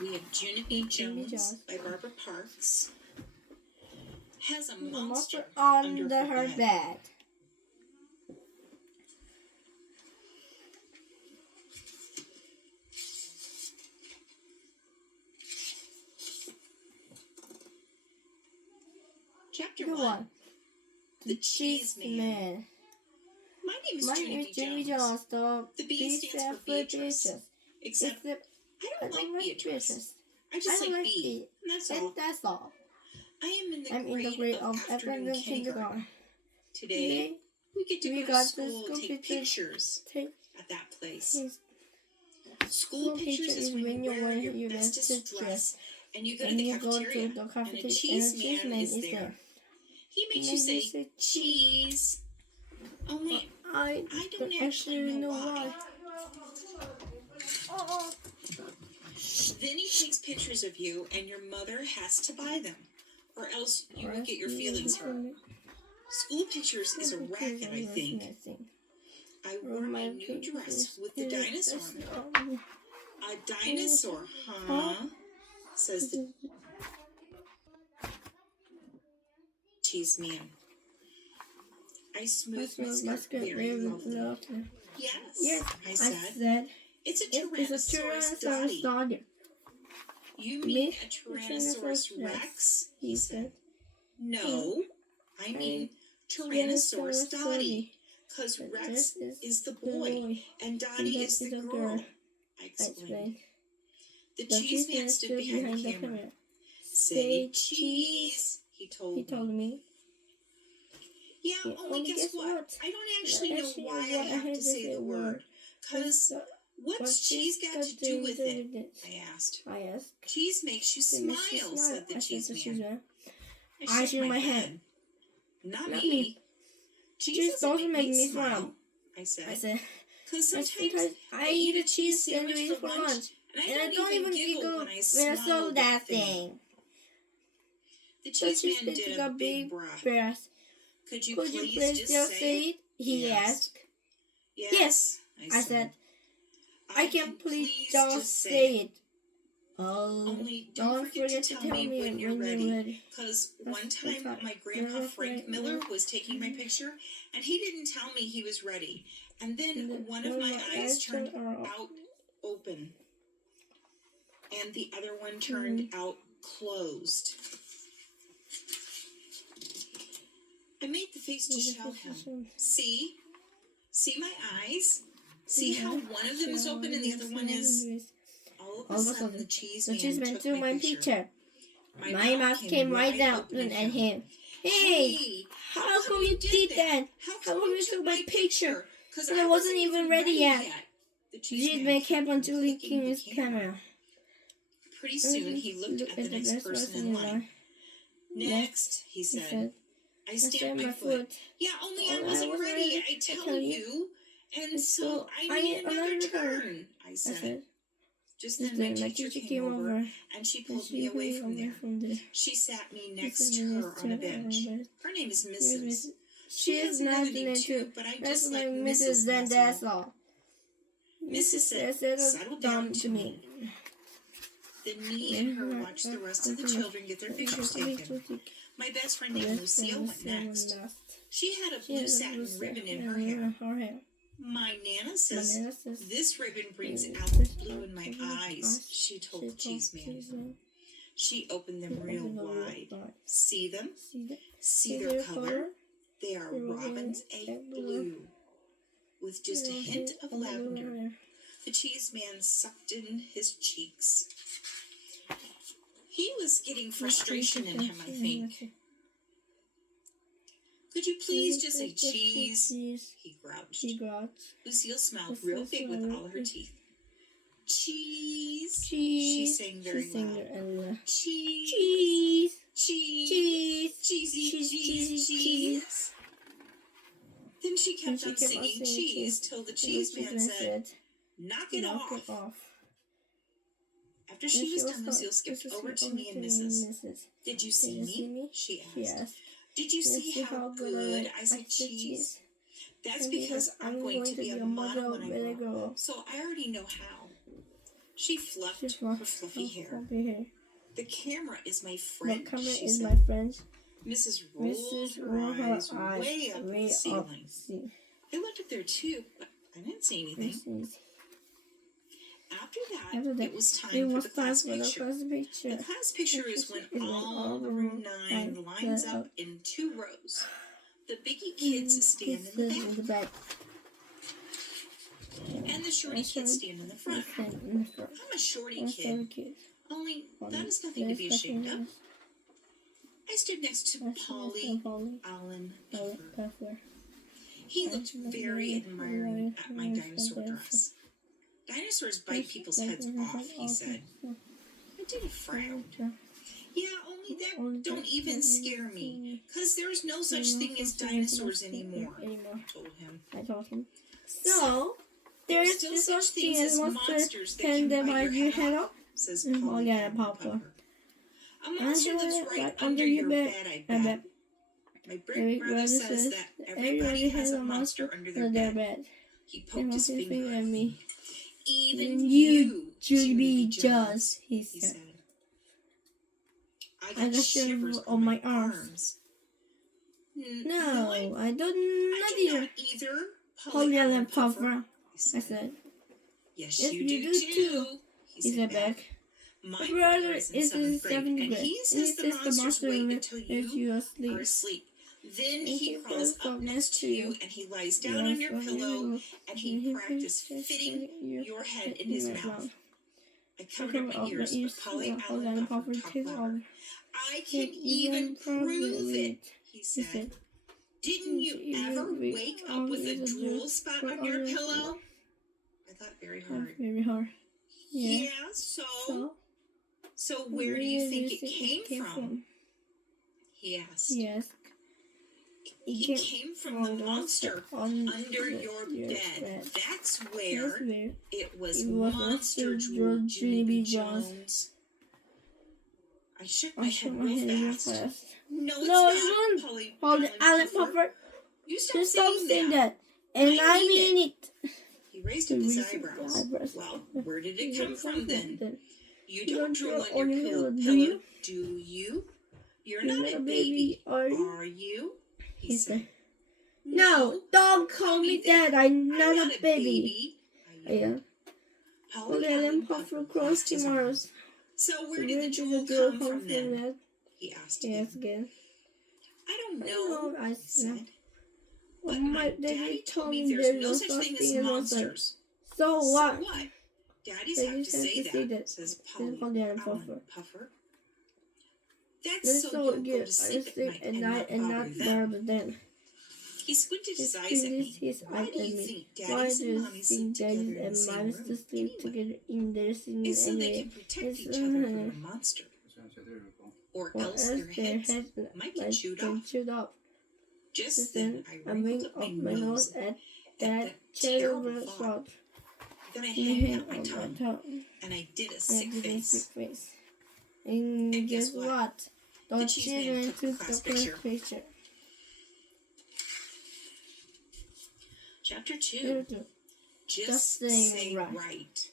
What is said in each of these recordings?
We have Junie B by Barbara Parks. Has a monster under her bed. Chapter 1. The Cheese Man. My name is Junie B. The B stands for Beatrice. Except I don't like Beatrice. I just like B. And that's all. I am in the grade of afternoon kindergarten. Today, we get to go to school and take pictures at that place. School pictures is when you wear your bestest dress and you go to the cafeteria and a cheese man is there. He makes you say cheese. Only I don't actually know why. Then he takes pictures of you and your mother has to buy them, or else you will get your feelings hurt. School pictures is a racket, I think. I wore my new dress with the dinosaur on it. A dinosaur, huh? Says the cheese man. I smoothed my skirt very lovely. Yes, I said. It's a Tyrannosaurus doggy. You mean a Tyrannosaurus Rex? He said. No, I mean Tyrannosaurus Dottie. Because Rex is the boy and Dottie is the girl, I explained. The cheese man stood behind the camera. Say cheese, he told me. Yeah, only guess what? I don't actually know why I have to say the word. Because what's cheese got to do with it? I asked. Cheese makes you smile, said the cheese man. I shook my head. Not me. Cheese doesn't make me smile, I said. Because sometimes I eat a cheese sandwich for lunch, and I don't even giggle when I swallow that thing. The cheese man did a big breath. Could you please just say it? He asked. Yes, I said. I can please just say it. Only don't forget to tell me when you're ready. Because one time my grandpa Frank Miller was taking my picture, and he didn't tell me he was ready. And then one of my eyes turned out open, and the other one turned out closed. I made the face to show him. See my eyes? See how one of them is open and the other one is... All of a sudden, the cheese man took my picture. My mouth came right down at him. Hey, how come you did that? How come you took my picture? Because I wasn't even ready yet. The cheese man kept on clicking his camera. Pretty soon, he looked at the next person in line. Next, he said. I stamped my foot. Yeah, only I wasn't ready, I tell you. And so I need another turn, I said. Just then my teacher came over, and she pulled me away from there. She sat me next to her on a bench. Her name is Mrs. She has another name too, but I just like Mrs. Then that's all. Mrs. said, settle down to me. Then me and her watched the rest of the children get their pictures taken. My best friend named Lucille went next. She had a blue satin ribbon in her hair. My Nana says, this ribbon brings out the blue in my eyes, she told the cheese man. She opened them real wide. See them? See their color? They are robin's egg blue, with just a hint of lavender. The cheese man sucked in his cheeks. He was getting frustration in him, I think. Could you please just say cheese? He grouched. Lucille smiled real big with all her teeth. Cheese, she sang very loud. Cheese, cheese, cheese. Then she kept on singing cheese till the cheese man said, knock it off. After she was done, Lucille skipped over to me and Mrs. Did you see me? She asked. Did you see how good I said cheese? That's because I'm going to be a model when I grow up, so I already know how. She fluffed her fluffy hair. The camera is my friend, she said. My friend. Mrs. rolled her eyes way up the ceiling. I looked up there too, but I didn't see anything. After that, it was time for the class picture. The class picture is when all the room 9 lines up in 2 rows. The biggie kids stand in the back. And the shorty kids stand in the front. I'm a shorty kid. Only that is nothing to be ashamed of. I stood next to Polly Allen Puffer. He looked very admiring at my dinosaur dress. Dinosaurs bite people's heads off, he said. I didn't frown. Yeah, only that don't even scare me, 'cause there's no such thing as dinosaurs anymore, I told him. So, there's still such things as monsters that can bite your head off, says Polly Allen Puffer. A monster lives right under your bed, I bet. My big brother says that everybody has a monster under their bed. He poked his finger at me. Even you, Junie B, does, he said. I got shivers on my arms. No, I don't not either. Polly Allen Puffer, I said. Yes, you do too, he said back. My brother is in 7th grade, and he says the monsters wait until you are asleep. Then he crawls up next to you, and he lies down on your pillow, and he practices fitting your head in his mouth. I covered up my ears, but Polly Allen Puffer talked louder. I can even prove it, he said. Didn't you ever wake up with a drool spot on your pillow? I thought very hard. Very hard. Yeah, so where do you think it came from? He asked. Yes. It came from the monster under your bed. That's where it was Monster Junie B. Jones. I shook my head real fast. No, it's not, Polly Allen Puffer. You stop saying that. And I mean it. He raised up his eyebrows. Well, where did it come from then? You don't drool on your pillow, do you? You're not a baby, are you? He said. No, don't call me that. I'm not a baby. Yeah. Polly Allen Puffer crossed his arms. So where did the drool come from then? He asked again. I don't know, I said. But my daddy told me there's no such thing as monsters. So what? Daddies have to say that, says Polly Allen Puffer. That's so you'll go to sleep at night and not bother them. He squinted his eyes at me. Why do you think daddies and mommies sleep together in the same room anyway? It's so they can protect each other from a monster. Or else their heads might get chewed off. Just then, I wrinkled up my nose at that terrible thought. Then I hanged out my tongue, and I did a sick face. And guess what? The cheeseman took the class picture. Chapter 2. Just say right.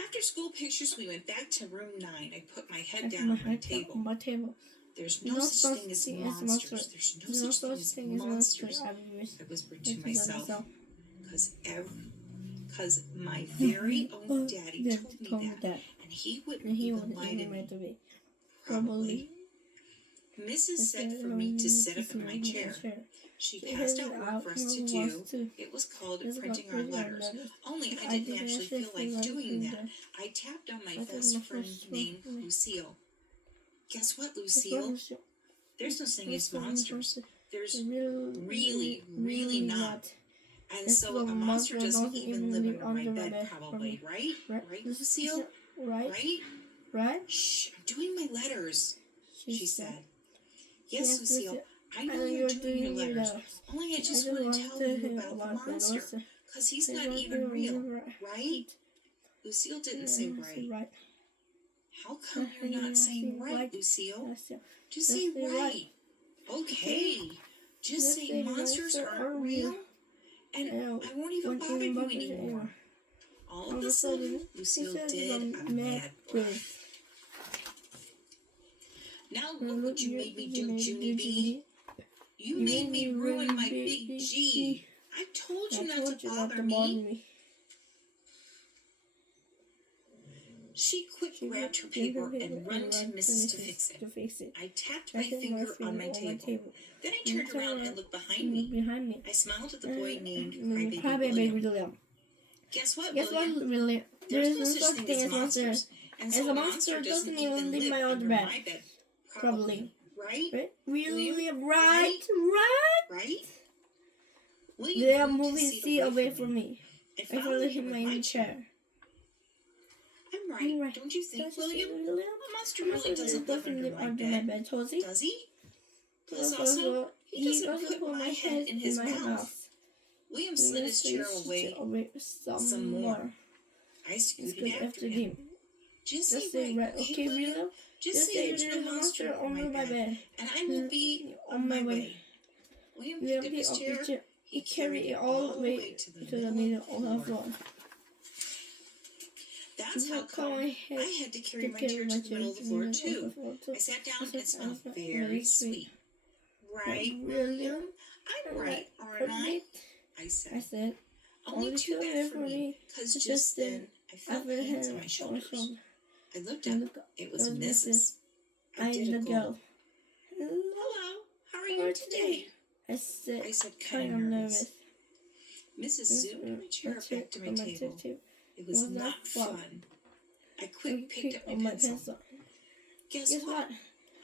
After school pictures, we went back to room 9. I put my head down on my table. There's no such thing as monsters. There's no such thing as monsters, I whispered to myself. Because my very own daddy told me that, and he wouldn't even lie to me. Probably. Mrs. said for me to sit up in my chair. She passed out work for us to do. It was called printing our letters. Only I didn't actually feel like doing that. I tapped on my best friend named Lucille. Guess what, Lucille? There's no thing as monsters. There's really, really not. And so a monster doesn't even live under my bed, probably, right? Right, Lucille? Right? Shh, I'm doing my letters, she said. Yes, Lucille, I know you're doing your letters. Only I just want to tell you about the monster, because he's not even real, right? Lucille didn't say right. How come you're not saying right, Lucille? Just say right. Okay. Just say monsters aren't real, and I won't even bother you anymore. All of a sudden, Lucille did a mad brush. Now look what you made me do, Junie B. You made me ruin my big G. I told you not to bother me. She quick grabbed her paper and ran to Mrs. to fix it. I tapped my finger on my table. Then I turned around and looked behind me. I smiled at the boy named Crybaby William. Guess what, William? There's no such thing as monsters. And so a monster doesn't even live under my bed. Probably. Right? William, right? William moved his seat away from me. I followed him in the chair. I'm right. Don't you think, William? A monster really doesn't live under my bed, does he? Plus also, he doesn't put my head in his mouth. William slid his chair away some more. I scooted after him. Just say right, okay, William? Just say there's a monster under my bed, and I will be on my way. William picked up his chair. He carried it all the way to the middle of the floor. That's how come I had to carry my chair to the middle of the floor, too. I sat down and smelled very sweet. Right, William? I'm right, aren't I? I said. Only too bad for me, because just then I felt hands on my shoulders. I looked up. It was Mrs. I did a go. Hello, how are you today? I said kind of nervous. Mrs. zoomed my chair back to my table. It was not fun. I quick picked up my pencil. Guess what?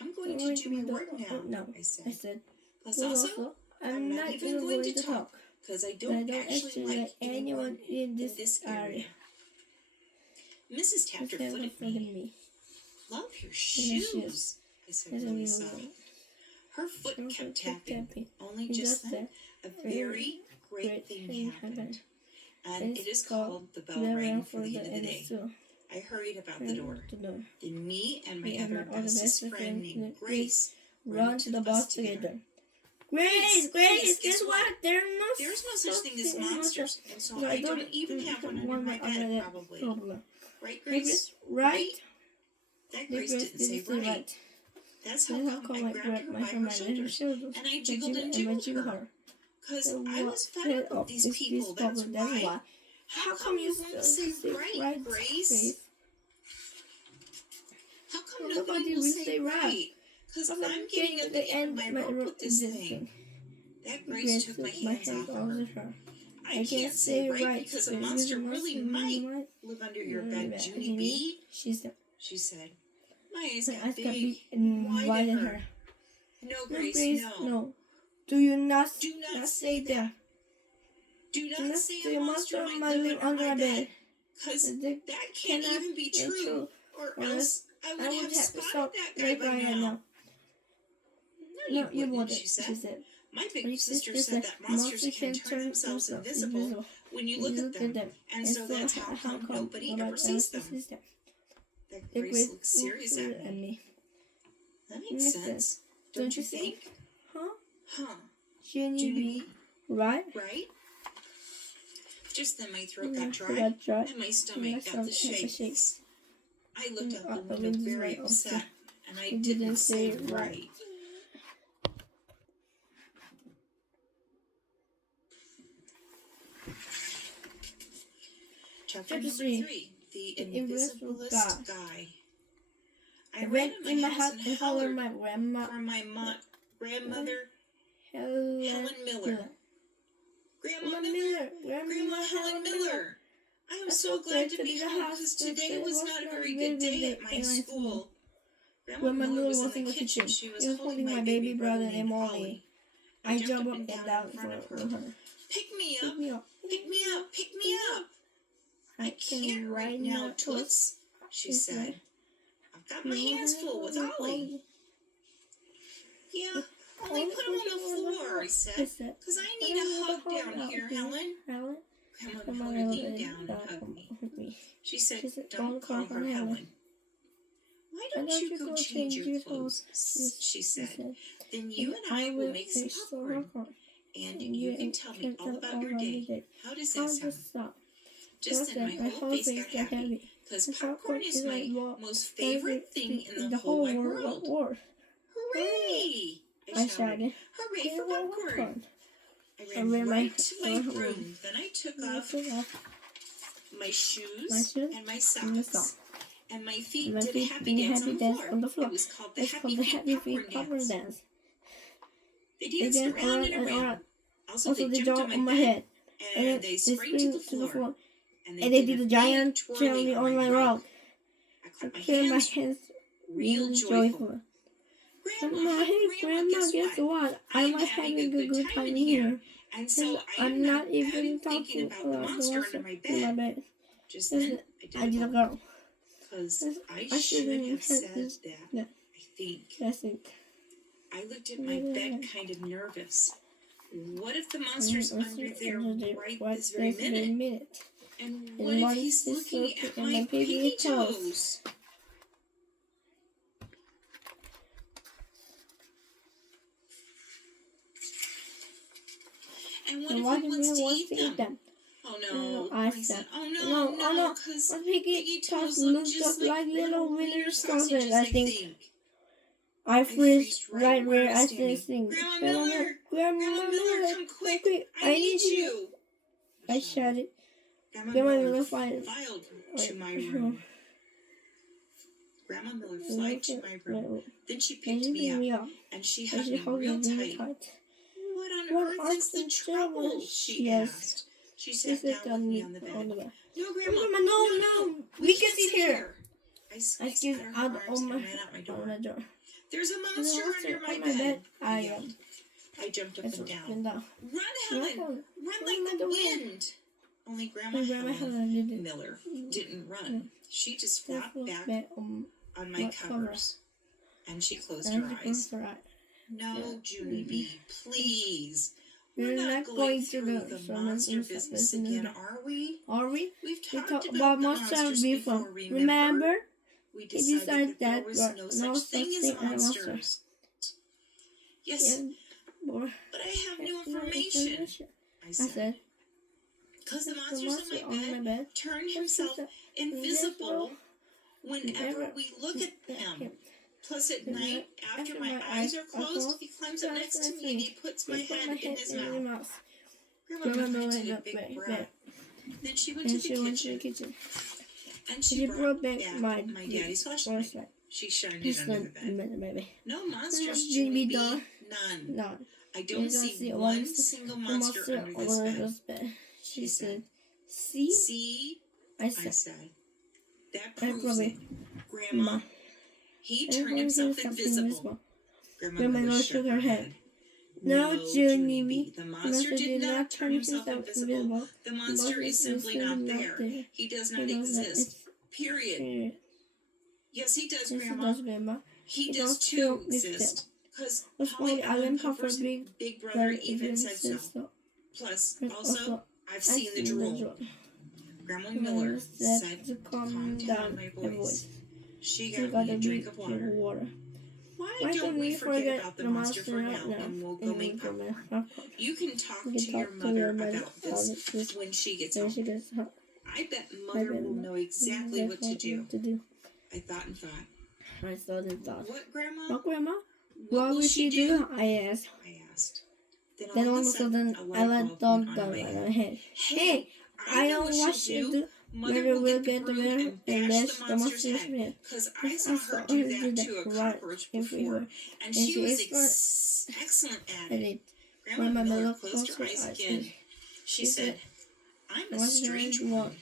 I'm going to do my work now, I said. Plus also, I'm not even going to talk, because I don't actually like anyone in this area. Mrs. tapped her foot at me. Love your shoes, I said really softly. Her foot kept tapping. Only just then, a very great thing happened. And it is called The Bell Rang for the End of the Day. I hurried about the door. Then me and my other bestest friend named Grace run to the bus together. Grace, guess what? There's no such thing as monsters, and so I don't even have one under my bed, probably. Right, Grace? Right? That Grace didn't say right. That's how come I grabbed her by her shoulders, and I jiggled and jiggled her. Because I was fed up with these people, that's why. How come you won't say right, Grace? How come nobody will say right? Because I'm getting at the end of my rope with this thing. That Grace took my hands off her. I can't say right because a monster really might live under your bed, Junie B. She said. My eyes got big and wide at her. No, Grace, no. Do not say that. Do not say a monster might live under my bed. Because that can't even be true. Or else I would have spotted that guy by now. No, you wouldn't, she said. My big sister said that monsters can turn themselves invisible when you look at them. And so that's how come nobody ever sees them. That Grace looked serious at me. That makes sense. Don't you think? Huh. Junie B. Right? Just then my throat got dry, and my stomach got the shakes. I looked out the window very upset, and I didn't say right. Chapter 3. The Invisiblest Guy. I ran in my house and hollered my grandmother, Helen Miller. Grandma Helen Miller. I am so glad to be home because today was not a very good day at my school. Grandma Miller was in the kitchen. She was holding my baby brother named Ollie. I jumped up and down in front of her. Pick me up. I can't right now, Toots, she said. I've got my hands full with Ollie. Yeah, only put him on the floor, I said, because I need a hug down here, Helen. Grandma Miller leaned down and hugged me. She said, don't call her Helen. Why don't you go change your clothes, she said. Then you and I will make some popcorn. And you can tell me all about your day. How does that sound? Just then my whole face got happy. Because popcorn is my most favorite thing in the whole wide world. Hooray! I shouted. Hooray for popcorn! I ran right to my room. Then I took off my shoes and my socks. And my feet did a happy dance on the floor. It was called the Happy Feet Popcorn Dance. They danced around and around. Also, they jumped on my head. And they sprang to the floor. And they did a giant twirly on my rug. I clapped my hands real joyful. Grandma, hey, Grandma, guess what? I'm having a good time here. And so I'm not even thinking about the monster under my bed. Just then, I did a go. Because I shouldn't have said that, I think. I looked at my bed kind of nervous. What if the monster's under there right this very minute? And what if he's looking at my pinky toes? And what if he wants to eat them? Oh no, I said. Oh no, because piggy toes look just like little winter sausages, I think. I freezed right where I standing. Grandma Miller, come quick, I need you. I shouted. Grandma Miller filed to my room. Grandma Miller flied to my room. Then she picked me up, and she hugged me real tight. What on earth is the trouble? She asked. She sat down with me on the bed. No, Grandma, no, we can sit here. I skipped out of my door. There's a monster under my bed. I jumped up and down. Run, Helen! Run like the wind! Only Grandma Helen Miller didn't run. She just flopped back on my covers. And she closed her eyes. No, Junie B, please. We're not going through the monster business again, are we? We've talked about monsters before, remember? We decided that there was no such thing as monsters. Yes, but I have new information, I said. Because the monster's on my bed turned himself invisible whenever we look at him. Plus, at night, after my eyes are closed, he climbs up next to me and he puts my head in his mouth. Grandma Miller took a big breath. Then she went to the kitchen. And she brought back my daddy's flashlight. She shined it under the bed. No monsters, Junie B. None. I don't see one single monster under this bed. She said, See? I said. That proves it. Grandma. He turned himself invisible. Grandma Miller shook her head. No, Junie B. The monster did not turn himself invisible. The monster is simply not there. He does not exist. Period. Yes, he does, Grandma. He does too exist. Because Polly Allen Puffer's big brother even said so. Plus, also, I've seen the drool. Grandma Miller said to calm down my voice. She got me a drink of water. Why don't we forget about the monster for now and we'll go make popcorn? You can talk to your mother about this when she gets home. I bet Mother will know exactly what to do. I thought and thought. What, Grandma? What will she do? I asked. Then all of a sudden, I let dog down on my head. Hey, I know what she'll do. Mother will get the mirror and bash the monster's head. Because I saw her do that to a cockroach before, and she was excellent at it. Grandma Miller closed her eyes again. She said, I'm a strange one.